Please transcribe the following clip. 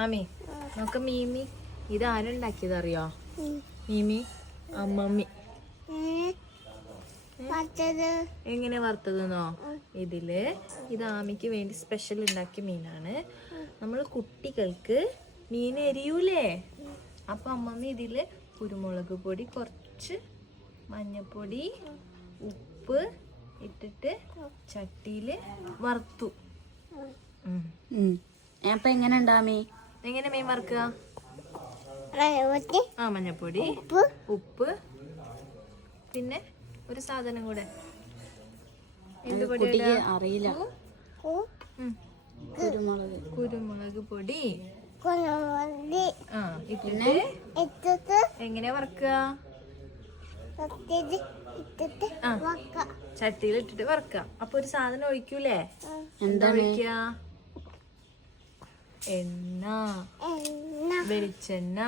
ആമി നോക്ക മീമി ഇത് ആരുണ്ടാക്കിയത് അറിയോ? മീമി അമ്മമ്മി. എങ്ങനെ വറുത്തതെന്നോ? ഇതില് ഇത് ആമിക്ക് വേണ്ടി സ്പെഷ്യൽ ഉണ്ടാക്കിയ മീനാണ്. നമ്മൾ കുട്ടികൾക്ക് മീൻ എരിയൂലേ, അപ്പൊ അമ്മമ്മി ഇതില് കുരുമുളക് പൊടി, കുറച്ച് മഞ്ഞപ്പൊടി, ഉപ്പ് ഇട്ടിട്ട് ചട്ടിയില് വറുത്തു. അപ്പൊ എങ്ങനെ ഉണ്ടാമി? എങ്ങനെ മീൻ വറുക്കുക? മഞ്ഞപ്പൊടി, ഉപ്പ്, പിന്നെ ഒരു സാധനം കൂടെ. എന്ത് പൊടി? അറിയില്ല. കുരുമുളക് പൊടി ഇട്ടിട്ട് എങ്ങനെ വറുക്കുക? ചട്ടിയിൽ ഇട്ടിട്ട് വറുക്കുക. അപ്പൊ ഒരു സാധനം ഒഴിക്കൂലേ? എന്താ ഒഴിക്കുക? എണ്ണ, വെളിച്ചെണ്ണ.